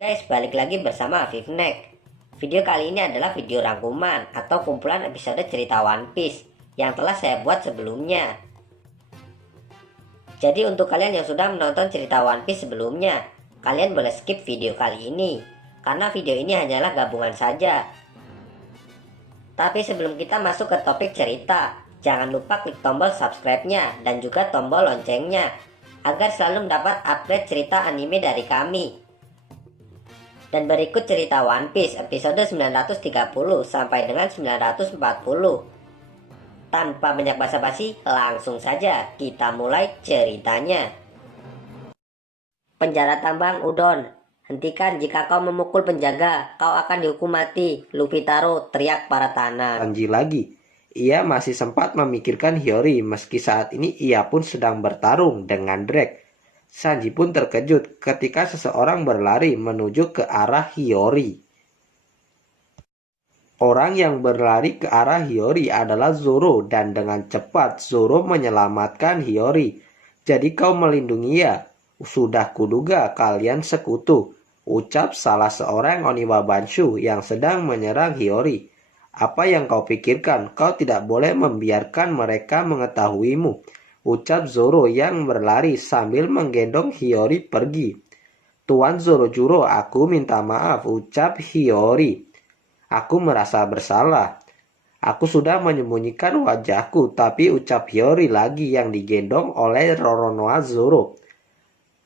Guys, balik lagi bersama Afifnek. Video kali ini adalah video rangkuman atau kumpulan episode cerita One Piece yang telah saya buat sebelumnya. Jadi untuk kalian yang sudah menonton cerita One Piece sebelumnya, kalian boleh skip video kali ini karena video ini hanyalah gabungan saja. Tapi sebelum kita masuk ke topik cerita, jangan lupa klik tombol subscribe-nya dan juga tombol loncengnya agar selalu mendapat update cerita anime dari kami. Dan berikut cerita One Piece episode 930 sampai dengan 940. Tanpa banyak basa-basi, langsung saja kita mulai ceritanya. Penjara tambang Udon. Hentikan jika kau memukul penjaga, kau akan dihukum mati. Luffy Taro teriak para tanah. Sanji lagi. Ia masih sempat memikirkan Hiyori meski saat ini ia pun sedang bertarung dengan Drake. Sanji pun terkejut ketika seseorang berlari menuju ke arah Hiyori. Orang yang berlari ke arah Hiyori adalah Zoro dan dengan cepat Zoro menyelamatkan Hiyori. Jadi kau melindungi ia? Sudah kuduga kalian sekutu, ucap salah seorang Oniwa Banshu yang sedang menyerang Hiyori. Apa yang kau pikirkan? Kau tidak boleh membiarkan mereka mengetahuimu, ucap Zoro yang berlari sambil menggendong Hiyori pergi. Tuan Zorojuro, aku minta maaf, ucap Hiyori. Aku merasa bersalah. Aku sudah menyembunyikan wajahku, tapi ucap Hiyori lagi yang digendong oleh Roronoa Zoro.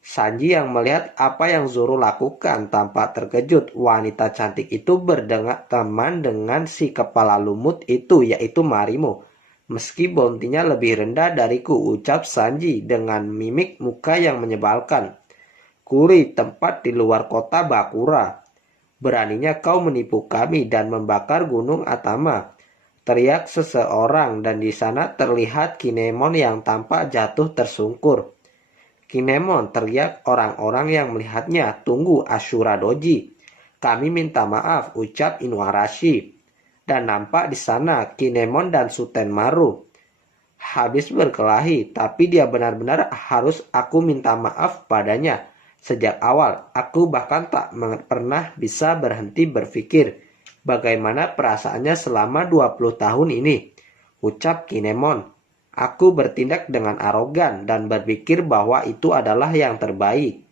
Sanji yang melihat apa yang Zoro lakukan tampak terkejut. Wanita cantik itu berdengar teman dengan si kepala lumut itu, yaitu Marimo. Meski bounty-nya lebih rendah dariku, ucap Sanji dengan mimik muka yang menyebalkan. Kuri, tempat di luar kota Bakura. Beraninya kau menipu kami dan membakar gunung Atama, teriak seseorang, dan di sana terlihat Kinemon yang tampak jatuh tersungkur. Kinemon, teriak orang-orang yang melihatnya. Tunggu, Ashura Doji. Kami minta maaf, ucap Inuarashi. Dan nampak di sana Kinemon dan Sutenmaru habis berkelahi, tapi dia benar-benar harus aku minta maaf padanya. Sejak awal, aku bahkan tak pernah bisa berhenti berpikir bagaimana perasaannya selama 20 tahun ini, ucap Kinemon. Aku bertindak dengan arogan dan berpikir bahwa itu adalah yang terbaik.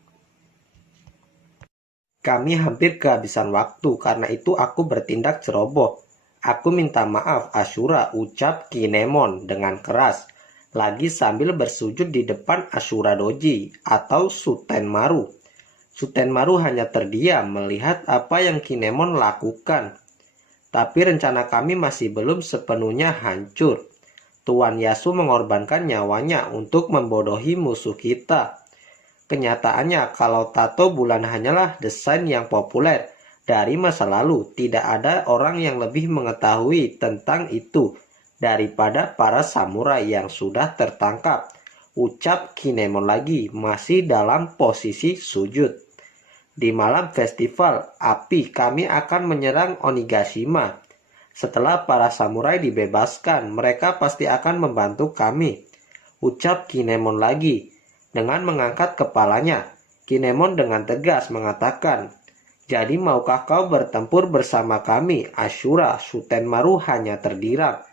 Kami hampir kehabisan waktu, karena itu aku bertindak ceroboh. Aku minta maaf, Ashura, ucap Kinemon dengan keras, lagi sambil bersujud di depan Ashura Doji atau Sutenmaru. Sutenmaru hanya terdiam melihat apa yang Kinemon lakukan. Tapi rencana kami masih belum sepenuhnya hancur. Tuan Yasu mengorbankan nyawanya untuk membodohi musuh kita. Kenyataannya kalau tato bulan hanyalah desain yang populer dari masa lalu, tidak ada orang yang lebih mengetahui tentang itu daripada para samurai yang sudah tertangkap, ucap Kinemon lagi, masih dalam posisi sujud. Di malam festival api kami akan menyerang Onigashima. Setelah para samurai dibebaskan, mereka pasti akan membantu kami, ucap Kinemon lagi. Dengan mengangkat kepalanya, Kinemon dengan tegas mengatakan, jadi maukah kau bertempur bersama kami? Ashura, Sutenmaru hanya terdiam,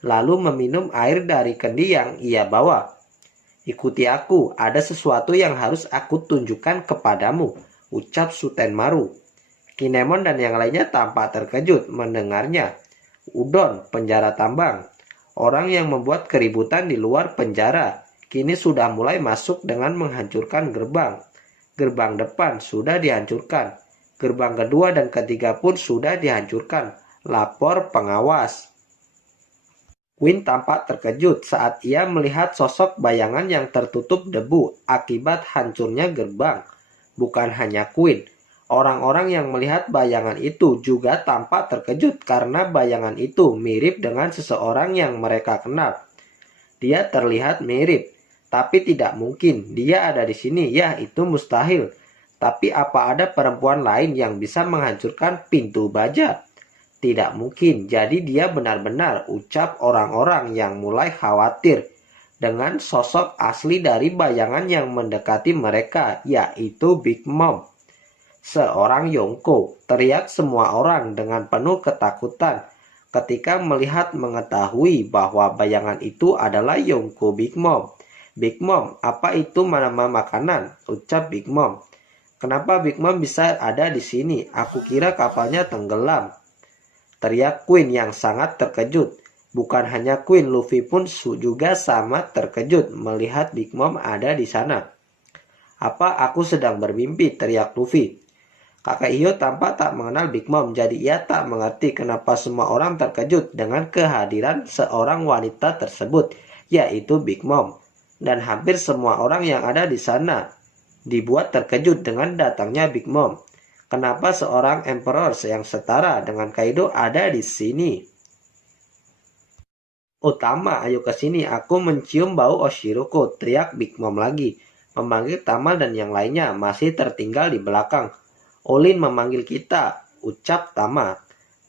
lalu meminum air dari kendi yang ia bawa. Ikuti aku, ada sesuatu yang harus aku tunjukkan kepadamu, ucap Sutenmaru. Kinemon dan yang lainnya tampak terkejut mendengarnya. Udon, penjara tambang. Orang yang membuat keributan di luar penjara kini sudah mulai masuk dengan menghancurkan gerbang. Gerbang depan sudah dihancurkan. Gerbang kedua dan ketiga pun sudah dihancurkan. Lapor pengawas. Queen tampak terkejut saat ia melihat sosok bayangan yang tertutup debu akibat hancurnya gerbang. Bukan hanya Queen. Orang-orang yang melihat bayangan itu juga tampak terkejut karena bayangan itu mirip dengan seseorang yang mereka kenal. Dia terlihat mirip, tapi tidak mungkin dia ada di sini. Ya, itu mustahil. Tapi apa ada perempuan lain yang bisa menghancurkan pintu baja? Tidak mungkin, jadi dia benar-benar, ucap orang-orang yang mulai khawatir dengan sosok asli dari bayangan yang mendekati mereka, yaitu Big Mom. seorang Yonko, teriak semua orang dengan penuh ketakutan ketika mengetahui bahwa bayangan itu adalah Yonko Big Mom. Big Mom, apa itu nama makanan? Ucap Big Mom. Kenapa Big Mom bisa ada di sini? Aku kira kapalnya tenggelam. Teriak Queen yang sangat terkejut. Bukan hanya Queen, Luffy pun juga sama terkejut melihat Big Mom ada di sana. Apa aku sedang bermimpi? Teriak Luffy. Kakek Hio tampak tak mengenal Big Mom, jadi ia tak mengerti kenapa semua orang terkejut dengan kehadiran seorang wanita tersebut, yaitu Big Mom. Dan hampir semua orang yang ada di sana dibuat terkejut dengan datangnya Big Mom. Kenapa seorang Emperor yang setara dengan Kaido ada di sini? Utama, ayo ke sini, aku mencium bau Oshiruko, teriak Big Mom lagi. Memanggil Tama dan yang lainnya masih tertinggal di belakang. Olin memanggil kita, ucap Tama.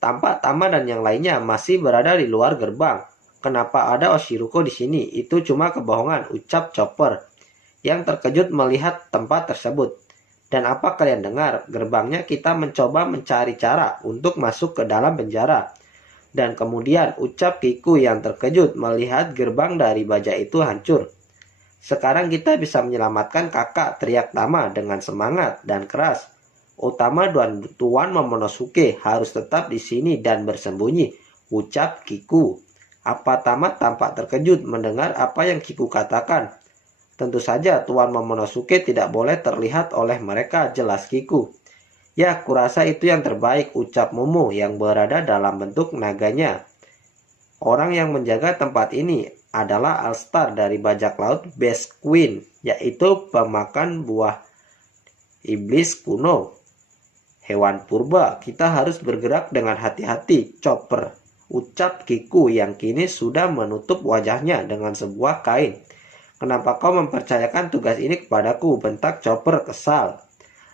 Tampak Tama dan yang lainnya masih berada di luar gerbang. Kenapa ada Oshiruko di sini? Itu cuma kebohongan, ucap Chopper, yang terkejut melihat tempat tersebut. Dan apa kalian dengar? Gerbangnya kita mencoba mencari cara untuk masuk ke dalam penjara. Dan kemudian ucap Kiku yang terkejut melihat gerbang dari baja itu hancur. Sekarang kita bisa menyelamatkan kakak, teriak Tama dengan semangat dan keras. Utama dan Tuan Momonosuke harus tetap di sini dan bersembunyi, ucap Kiku. Apa Tama tampak terkejut mendengar apa yang Kiku katakan? Tentu saja Tuan Momonosuke tidak boleh terlihat oleh mereka, jelas Kiku. Ya, kurasa itu yang terbaik, ucap Momo yang berada dalam bentuk naganya. Orang yang menjaga tempat ini adalah All-Star dari bajak laut Beast Queen, yaitu pemakan buah iblis kuno. Hewan purba, kita harus bergerak dengan hati-hati, Chopper, ucap Kiku yang kini sudah menutup wajahnya dengan sebuah kain. Kenapa kau mempercayakan tugas ini kepadaku? Bentak Chopper kesal.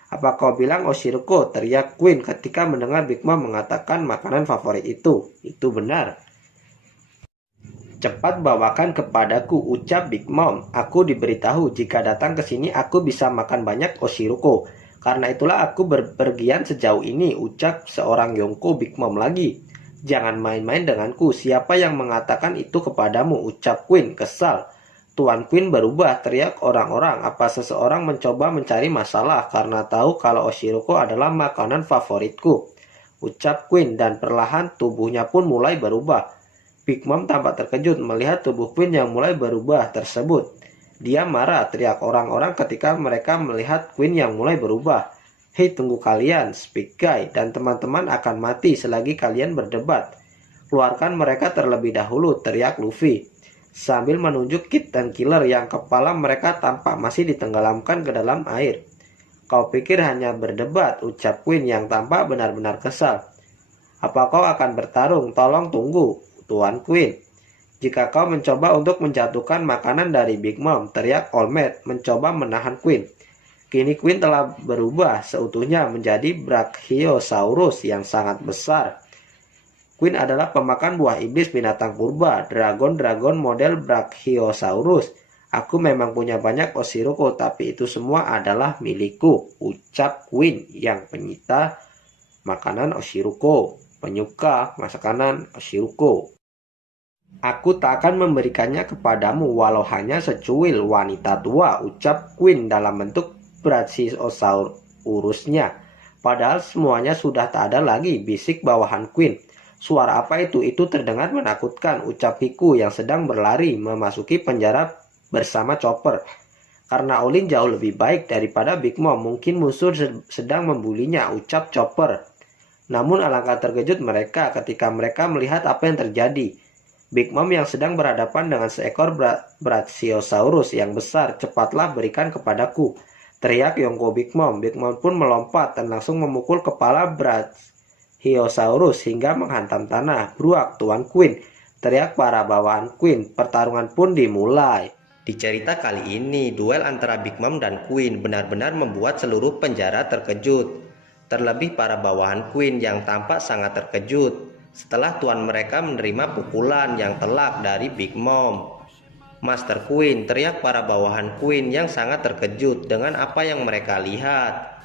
Apa kau bilang Oshiruko? Teriak Queen ketika mendengar Big Mom mengatakan makanan favorit itu. Itu benar. Cepat bawakan kepadaku, ucap Big Mom. Aku diberitahu jika datang ke sini aku bisa makan banyak Oshiruko. Karena itulah aku berpergian sejauh ini, ucap seorang Yonko Big Mom lagi. Jangan main-main denganku. Siapa yang mengatakan itu kepadamu? Ucap Queen kesal. Tuan Queen berubah, teriak orang-orang. Apa seseorang mencoba mencari masalah karena tahu kalau Oshiruko adalah makanan favoritku? Ucap Queen dan perlahan tubuhnya pun mulai berubah. Big Mom tampak terkejut melihat tubuh Queen yang mulai berubah tersebut. Dia marah, teriak orang-orang ketika mereka melihat Queen yang mulai berubah. Hei, tunggu kalian, Speak Guy dan teman-teman akan mati selagi kalian berdebat. Keluarkan mereka terlebih dahulu, teriak Luffy. Sambil menunjuk Kid dan Killer yang kepala mereka tampak masih ditenggelamkan ke dalam air. Kau pikir hanya berdebat, ucap Queen yang tampak benar-benar kesal. Apa kau akan bertarung? Tolong tunggu, Tuan Queen. Jika kau mencoba untuk menjatuhkan makanan dari Big Mom, teriak All Might mencoba menahan Queen. Kini Queen telah berubah seutuhnya menjadi Brachiosaurus yang sangat besar. Queen adalah pemakan buah iblis binatang purba, dragon model Brachiosaurus. Aku memang punya banyak Oshiruko, tapi itu semua adalah milikku, ucap Queen yang penyita makanan Oshiruko, penyuka makanan Oshiruko. Aku tak akan memberikannya kepadamu walau hanya secuil, wanita tua, ucap Queen dalam bentuk Brachiosaurusnya. Padahal semuanya sudah tak ada lagi, bisik bawahan Queen. Suara apa itu? Itu terdengar menakutkan, ucap Kiku yang sedang berlari memasuki penjara bersama Chopper. Karena Olin jauh lebih baik daripada Big Mom, mungkin musuh sedang membulinya, ucap Chopper. Namun alangkah terkejut mereka ketika mereka melihat apa yang terjadi. Big Mom yang sedang berhadapan dengan seekor Brachiosaurus yang besar. Cepatlah berikan kepadaku, teriak Yonko Big Mom. Big Mom pun melompat dan langsung memukul kepala Brachiosaurus hingga menghantam tanah. Bruak, Tuan Queen, teriak para bawahan Queen. Pertarungan pun dimulai. Di cerita kali ini, duel antara Big Mom dan Queen benar-benar membuat seluruh penjara terkejut. Terlebih para bawahan Queen yang tampak sangat terkejut setelah tuan mereka menerima pukulan yang telak dari Big Mom. Master Queen, teriak para bawahan Queen yang sangat terkejut dengan apa yang mereka lihat.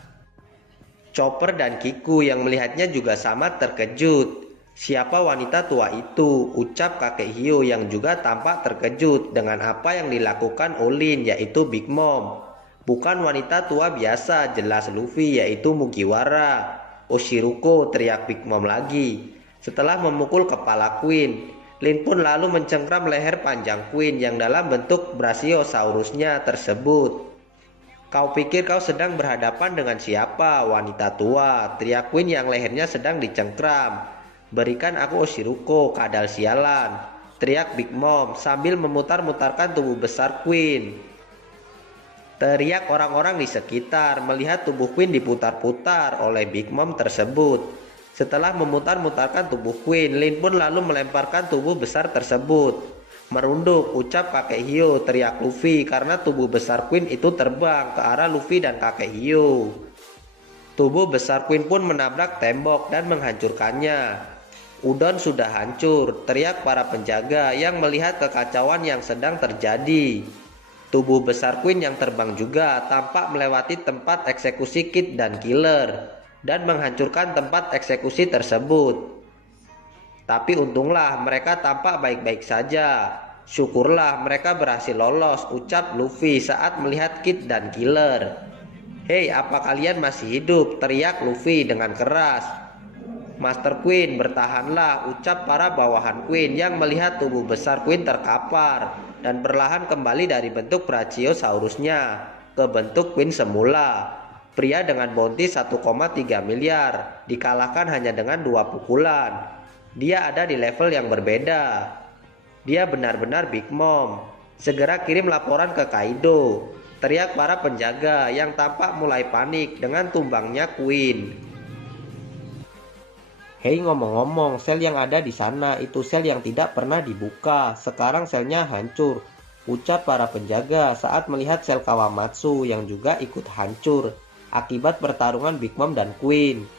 Chopper dan Kiku yang melihatnya juga sama terkejut. Siapa wanita tua itu? Ucap kakek Hio yang juga tampak terkejut dengan apa yang dilakukan Olin, yaitu Big Mom. Bukan wanita tua biasa, jelas Luffy, yaitu Mugiwara. Oshiruko, teriak Big Mom lagi. Setelah memukul kepala Queen, Lin pun lalu mencengkram leher panjang Queen yang dalam bentuk Brachiosaurusnya tersebut. Kau pikir kau sedang berhadapan dengan siapa, wanita tua? Teriak Queen yang lehernya sedang dicengkram. Berikan aku Oshiruko, kadal sialan, teriak Big Mom sambil memutar-mutarkan tubuh besar Queen. Teriak orang-orang di sekitar melihat tubuh Queen diputar-putar oleh Big Mom tersebut. Setelah memutar-mutarkan tubuh Queen, Lin pun lalu melemparkan tubuh besar tersebut. Merunduk, ucap kakek Hio, teriak Luffy karena tubuh besar Queen itu terbang ke arah Luffy dan kakek Hio. Tubuh besar Queen pun menabrak tembok dan menghancurkannya. Udon sudah hancur, teriak para penjaga yang melihat kekacauan yang sedang terjadi. Tubuh besar Queen yang terbang juga tampak melewati tempat eksekusi Kid dan Killer dan menghancurkan tempat eksekusi tersebut. Tapi untunglah mereka tampak baik-baik saja. Syukurlah mereka berhasil lolos, ucap Luffy saat melihat Kid dan Killer. Hei, apa kalian masih hidup? Teriak Luffy dengan keras. Master Queen, bertahanlah, ucap para bawahan Queen yang melihat tubuh besar Queen terkapar dan perlahan kembali dari bentuk Brachiosaurusnya ke bentuk Queen semula. Pria dengan bounty 1,3 miliar dikalahkan hanya dengan 2 pukulan. Dia ada di level yang berbeda. Dia benar-benar Big Mom. Segera kirim laporan ke Kaido, teriak para penjaga yang tampak mulai panik dengan tumbangnya Queen. Hei, ngomong-ngomong, sel yang ada di sana itu sel yang tidak pernah dibuka. Sekarang selnya hancur, ucap para penjaga saat melihat sel Kawamatsu yang juga ikut hancur akibat pertarungan Big Mom dan Queen.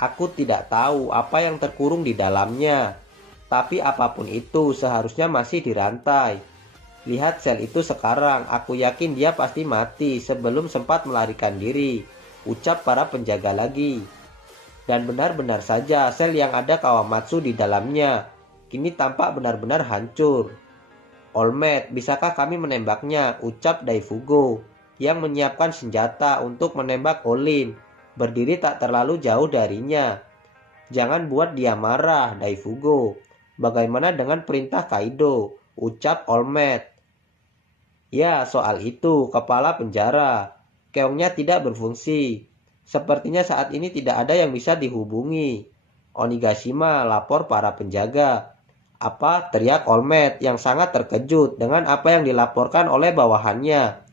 Aku tidak tahu apa yang terkurung di dalamnya, tapi apapun itu seharusnya masih dirantai. Lihat sel itu sekarang, aku yakin dia pasti mati sebelum sempat melarikan diri, ucap para penjaga lagi. Dan benar-benar saja sel yang ada Kawamatsu di dalamnya kini tampak benar-benar hancur. All Might, bisakah kami menembaknya? Ucap Daifugo yang menyiapkan senjata untuk menembak Olin, berdiri tak terlalu jauh darinya. Jangan buat dia marah, Daifugo. Bagaimana dengan perintah Kaido? Ucap All Might. Ya, soal itu, kepala penjara. Keongnya tidak berfungsi. Sepertinya saat ini tidak ada yang bisa dihubungi. Onigashima, lapor para penjaga. Apa? Teriak All Might yang sangat terkejut dengan apa yang dilaporkan oleh bawahannya.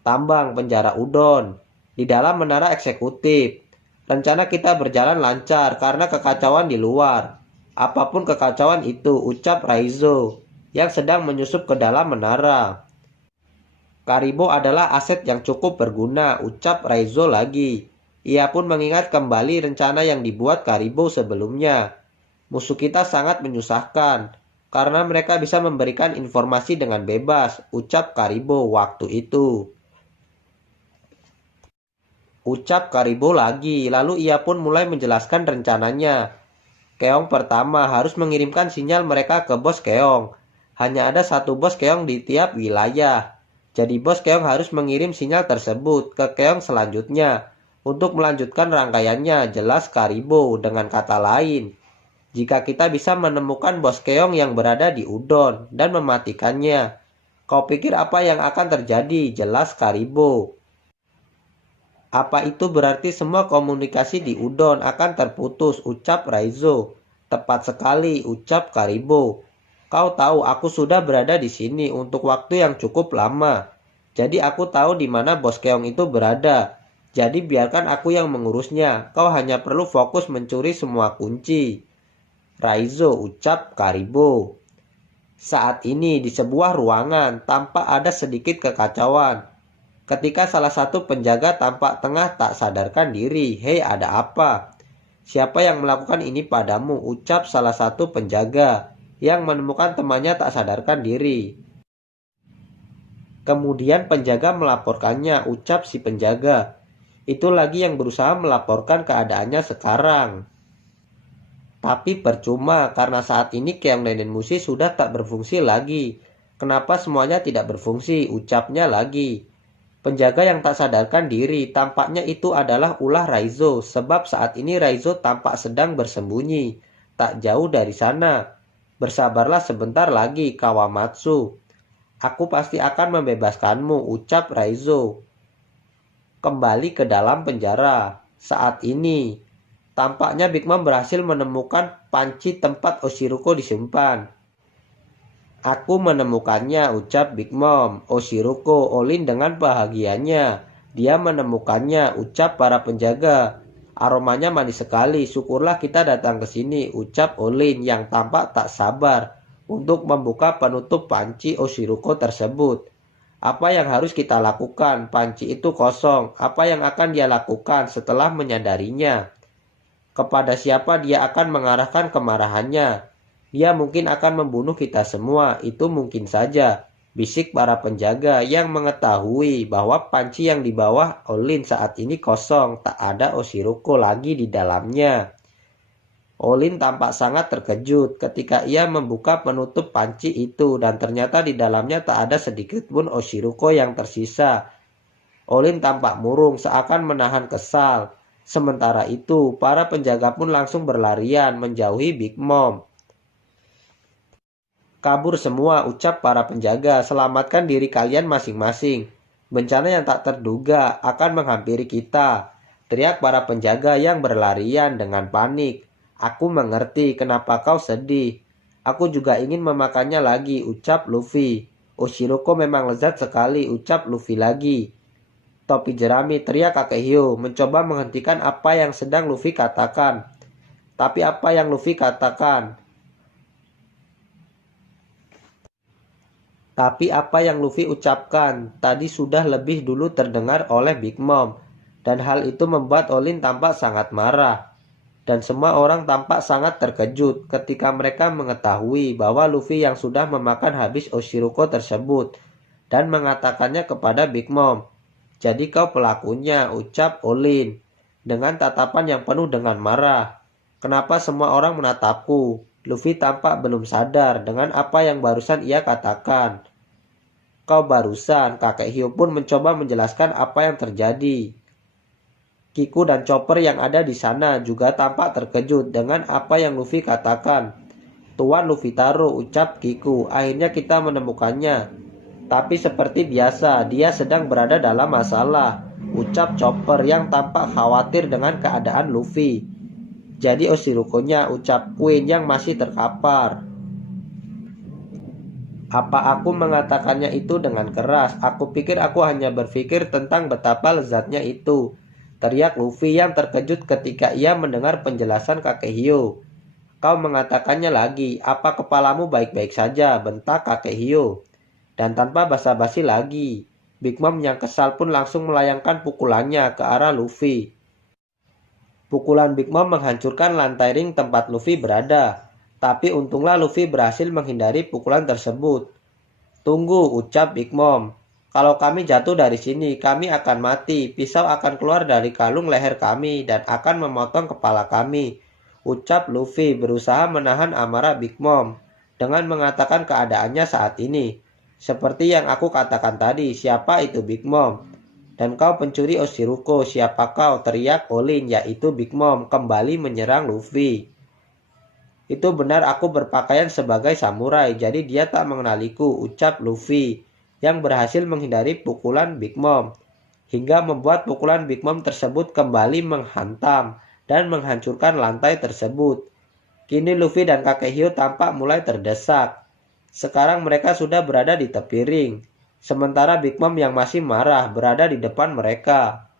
Tambang penjara Udon. Di dalam menara eksekutif. Rencana kita berjalan lancar karena kekacauan di luar. Apapun kekacauan itu, ucap Raizo yang sedang menyusup ke dalam menara. Karibo adalah aset yang cukup berguna, ucap Raizo lagi. Ia pun mengingat kembali rencana yang dibuat Karibo sebelumnya. Musuh kita sangat menyusahkan, karena mereka bisa memberikan informasi dengan bebas, ucap Karibo waktu itu. Ucap Karibo lagi, lalu ia pun mulai menjelaskan rencananya. Keong pertama harus mengirimkan sinyal mereka ke bos Keong. Hanya ada satu bos Keong di tiap wilayah. Jadi bos Keong harus mengirim sinyal tersebut ke Keong selanjutnya untuk melanjutkan rangkaiannya, jelas Karibo dengan kata lain. Jika kita bisa menemukan bos Keong yang berada di Udon dan mematikannya, kau pikir apa yang akan terjadi, jelas Karibo. Apa itu berarti semua komunikasi di Udon akan terputus, ucap Raizo. Tepat sekali, ucap Karibo. Kau tahu aku sudah berada di sini untuk waktu yang cukup lama. Jadi aku tahu di mana bos Keong itu berada. Jadi biarkan aku yang mengurusnya. Kau hanya perlu fokus mencuri semua kunci. Raizo, ucap Karibo. Saat ini di sebuah ruangan tampak ada sedikit kekacauan. Ketika salah satu penjaga tampak tengah tak sadarkan diri. Hei, ada apa? Siapa yang melakukan ini padamu? Ucap salah satu penjaga yang menemukan temannya tak sadarkan diri. Kemudian penjaga melaporkannya, ucap si penjaga. Itu lagi yang berusaha melaporkan keadaannya sekarang. Tapi percuma karena saat ini Keong Nenen Musi sudah tak berfungsi lagi. Kenapa semuanya tidak berfungsi? Ucapnya lagi. Penjaga yang tak sadarkan diri, tampaknya itu adalah ulah Raizo, sebab saat ini Raizo tampak sedang bersembunyi, tak jauh dari sana. Bersabarlah sebentar lagi, Kawamatsu. Aku pasti akan membebaskanmu, ucap Raizo. Kembali ke dalam penjara. Saat ini, tampaknya Big Mom berhasil menemukan panci tempat Oshiruko disimpan. Aku menemukannya, ucap Big Mom. Oshiruko olin dengan bahagianya. Dia menemukannya, ucap para penjaga. Aromanya manis sekali, syukurlah kita datang ke sini, ucap Olin yang tampak tak sabar untuk membuka penutup panci Oshiruko tersebut. Apa yang harus kita lakukan? Panci itu kosong. Apa yang akan dia lakukan setelah menyadarinya? Kepada siapa dia akan mengarahkan kemarahannya? Dia mungkin akan membunuh kita semua, itu mungkin saja, bisik para penjaga yang mengetahui bahwa panci yang di bawah Olin saat ini kosong, tak ada Oshiruko lagi di dalamnya. Olin tampak sangat terkejut ketika ia membuka penutup panci itu dan ternyata di dalamnya tak ada sedikit pun Oshiruko yang tersisa. Olin tampak murung seakan menahan kesal. Sementara itu, para penjaga pun langsung berlarian menjauhi Big Mom. Kabur semua, ucap para penjaga, selamatkan diri kalian masing-masing. Bencana yang tak terduga akan menghampiri kita. Teriak para penjaga yang berlarian dengan panik. Aku mengerti kenapa kau sedih. Aku juga ingin memakannya lagi, ucap Luffy. Oshiruko memang lezat sekali, ucap Luffy lagi. Topi jerami, teriak Kakehio, mencoba menghentikan apa yang sedang Luffy katakan. Tapi apa yang Luffy katakan? Tapi apa yang Luffy ucapkan tadi sudah lebih dulu terdengar oleh Big Mom. Dan hal itu membuat Olin tampak sangat marah. Dan semua orang tampak sangat terkejut ketika mereka mengetahui bahwa Luffy yang sudah memakan habis Oshiruko tersebut. Dan mengatakannya kepada Big Mom. Jadi kau pelakunya, ucap Olin. Dengan tatapan yang penuh dengan marah. Kenapa semua orang menatapku? Luffy tampak belum sadar dengan apa yang barusan ia katakan. Kau barusan, Kakehio pun mencoba menjelaskan apa yang terjadi. Kiku dan Chopper yang ada di sana juga tampak terkejut dengan apa yang Luffy katakan. Tuan Luffy Taro, ucap Kiku, akhirnya kita menemukannya. Tapi seperti biasa, dia sedang berada dalam masalah, ucap Chopper yang tampak khawatir dengan keadaan Luffy. Jadi Oshiruko-nya, ucap Queen yang masih terkapar. Apa aku mengatakannya itu dengan keras? Aku pikir aku hanya berpikir tentang betapa lezatnya itu. Teriak Luffy yang terkejut ketika ia mendengar penjelasan Kakehio. Kau mengatakannya lagi, apa kepalamu baik-baik saja? Bentak Kakehio. Dan tanpa basa-basi lagi, Big Mom yang kesal pun langsung melayangkan pukulannya ke arah Luffy. Pukulan Big Mom menghancurkan lantai ring tempat Luffy berada. Tapi untunglah Luffy berhasil menghindari pukulan tersebut. Tunggu, ucap Big Mom. Kalau kami jatuh dari sini, kami akan mati. Pisau akan keluar dari kalung leher kami dan akan memotong kepala kami. Ucap Luffy berusaha menahan amarah Big Mom dengan mengatakan keadaannya saat ini. Seperti yang aku katakan tadi, siapa itu Big Mom? Dan kau pencuri Oshiruko, siapa kau? Teriak Olin, yaitu Big Mom, kembali menyerang Luffy. Itu benar aku berpakaian sebagai samurai, jadi dia tak mengenaliku, ucap Luffy, yang berhasil menghindari pukulan Big Mom, hingga membuat pukulan Big Mom tersebut kembali menghantam dan menghancurkan lantai tersebut. Kini Luffy dan Kakehio tampak mulai terdesak. Sekarang mereka sudah berada di tepi ring, sementara Big Mom yang masih marah berada di depan mereka.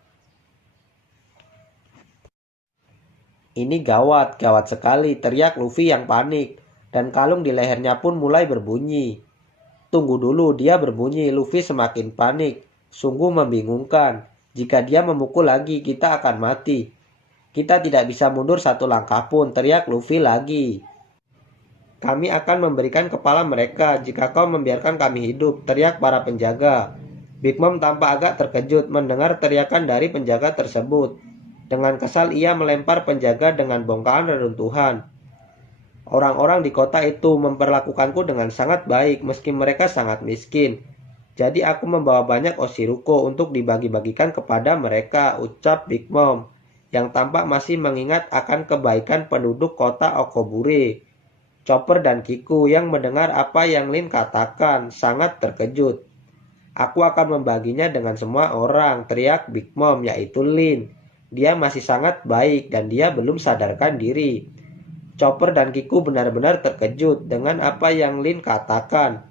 Ini gawat, gawat sekali, teriak Luffy yang panik, dan kalung di lehernya pun mulai berbunyi. Tunggu dulu, dia berbunyi, Luffy semakin panik, sungguh membingungkan. Jika dia memukul lagi, kita akan mati. Kita tidak bisa mundur satu langkah pun, teriak Luffy lagi. Kami akan memberikan kepala mereka jika kau membiarkan kami hidup, teriak para penjaga. Big Mom tampak agak terkejut mendengar teriakan dari penjaga tersebut. Dengan kesal ia melempar penjaga dengan bongkahan reruntuhan. Orang-orang di kota itu memperlakukanku dengan sangat baik meski mereka sangat miskin. Jadi aku membawa banyak osiruko untuk dibagi-bagikan kepada mereka, ucap Big Mom, yang tampak masih mengingat akan kebaikan penduduk kota Okobure. Chopper dan Kiku yang mendengar apa yang Lin katakan sangat terkejut. Aku akan membaginya dengan semua orang, teriak Big Mom, yaitu Lin. Dia masih sangat baik dan dia belum sadarkan diri. Chopper dan Kiku benar-benar terkejut dengan apa yang Lin katakan.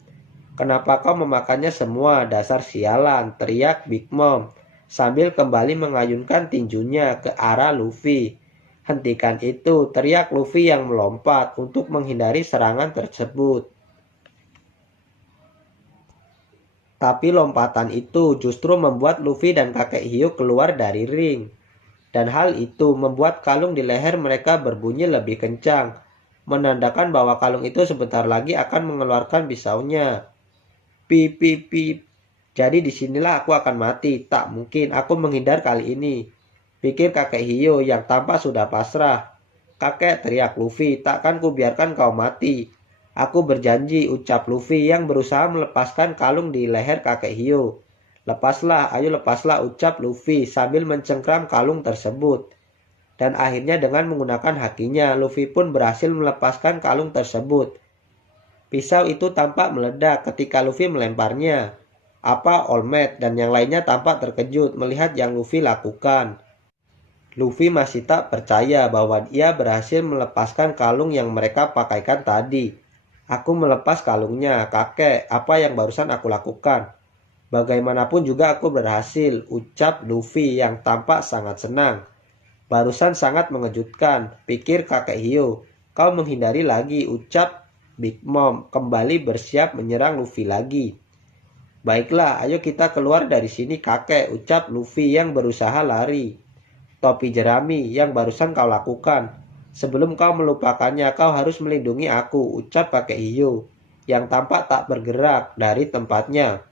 Kenapa kau memakannya semua, dasar sialan, teriak Big Mom, sambil kembali mengayunkan tinjunya ke arah Luffy. Hentikan itu, teriak Luffy yang melompat untuk menghindari serangan tersebut. Tapi lompatan itu justru membuat Luffy dan kakek hiu keluar dari ring. Dan hal itu membuat kalung di leher mereka berbunyi lebih kencang, menandakan bahwa kalung itu sebentar lagi akan mengeluarkan pisaunya. Pip, pip, pip. Jadi disinilah aku akan mati, tak mungkin aku menghindar kali ini, pikir kakek hiu yang tampak sudah pasrah. Kakek, teriak Luffy, takkan kubiarkan kau mati. Aku berjanji, ucap Luffy yang berusaha melepaskan kalung di leher kakek hiu. Lepaslah, ayo lepaslah, ucap Luffy sambil mencengkram kalung tersebut. Dan akhirnya dengan menggunakan hakinya, Luffy pun berhasil melepaskan kalung tersebut. Pisau itu tampak meledak ketika Luffy melemparnya. Apa All Might dan yang lainnya tampak terkejut melihat yang Luffy lakukan. Luffy masih tak percaya bahwa ia berhasil melepaskan kalung yang mereka pakaikan tadi. Aku melepas kalungnya, kakek, apa yang barusan aku lakukan? Bagaimanapun juga aku berhasil, ucap Luffy yang tampak sangat senang. Barusan sangat mengejutkan, pikir kakek hiu. Kau menghindari lagi, ucap Big Mom, kembali bersiap menyerang Luffy lagi. Baiklah, ayo kita keluar dari sini kakek, ucap Luffy yang berusaha lari. Topi jerami yang barusan kau lakukan. Sebelum kau melupakannya, kau harus melindungi aku, ucap kakek hiu, yang tampak tak bergerak dari tempatnya.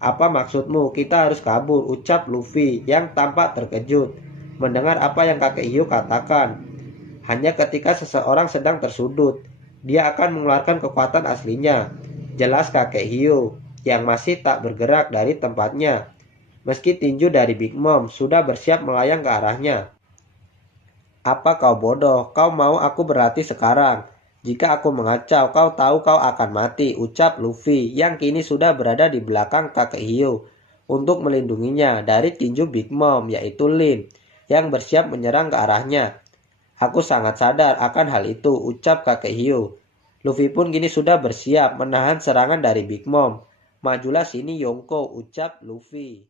Apa maksudmu? Kita harus kabur, ucap Luffy yang tampak terkejut mendengar apa yang kakek hiu katakan. Hanya ketika seseorang sedang tersudut, dia akan mengeluarkan kekuatan aslinya. Jelas kakek hiu yang masih tak bergerak dari tempatnya. Meski tinju dari Big Mom sudah bersiap melayang ke arahnya. Apa kau bodoh? Kau mau aku berlatih sekarang? Jika aku mengacau, kau tahu kau akan mati, ucap Luffy yang kini sudah berada di belakang kakek hiu untuk melindunginya dari tinju Big Mom, yaitu Lin, yang bersiap menyerang ke arahnya. Aku sangat sadar akan hal itu, ucap kakek hiu. Luffy pun kini sudah bersiap menahan serangan dari Big Mom. Majulah sini Yonko, ucap Luffy.